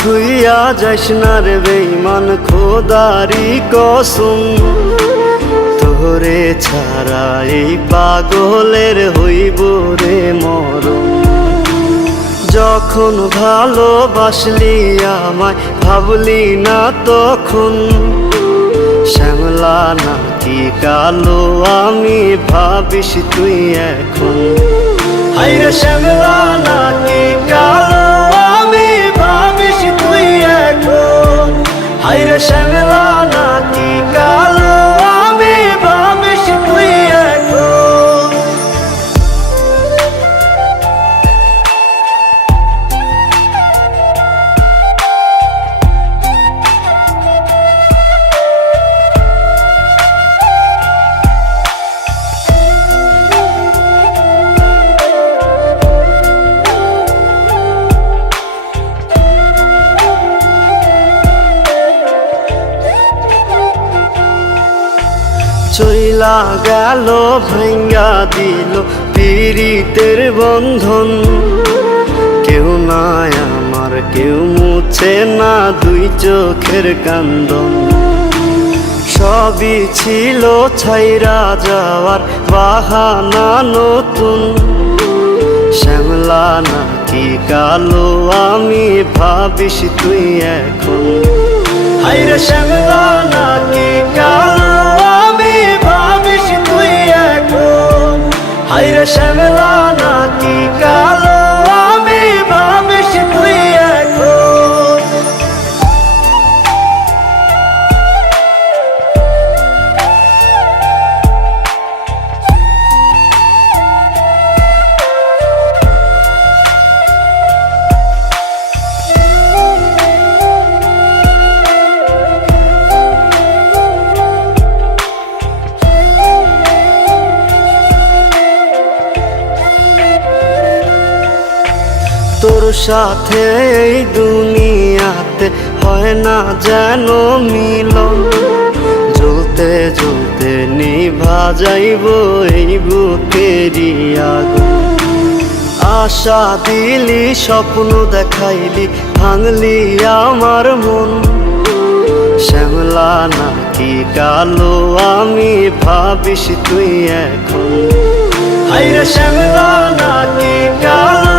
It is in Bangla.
ভুইয়া যাইস না রে বেঈমান, খোদারি কসম। তোরে ছাড়া এই পাগলের হইব রে মরণ। যখন ভালোবাসলি আমায় ভাবলি না তখন, শ্যামলা নাকি কালো আমি ভাবিস তুই এখন। হায়রে শ্যামলা নাকি কালো আমি ভাবিস তুই এখন। হায়রে শ্যামলা নাকি কালো আমি ভাবিস তুই এখন। চইলা গেল ভাঙ্গা দিল পীড়িতের বন্ধন। কেউ নাই আমার, কেউ মুছে না দুই চোখের কান্দন। সবই ছিল ছাইরা যাওয়ার বাহানা নতুন। শ্যামলা নাকি কালো আমি ভাবিস তুই এখন। হায়রে শ্যামলা নাকি কালো আমি ভাবিস তুই এখন। হায়রে শ্যামলা নাকি কালো আমি ভাবিস তুই এখন। তোর সাথে এই দুনিয়াতে হয় না যেন মিলন। জ্বলতে জ্বলতে নিভা যাইব এই বুকেরই আগুন। আশা দিলি, স্বপ্ন দেখাইলি, ভাঙলি আমার মন। শ্যামলা নাকি কালো আমি ভাবিস তুই এখন। হায়রে শ্যামলা নাকি কালো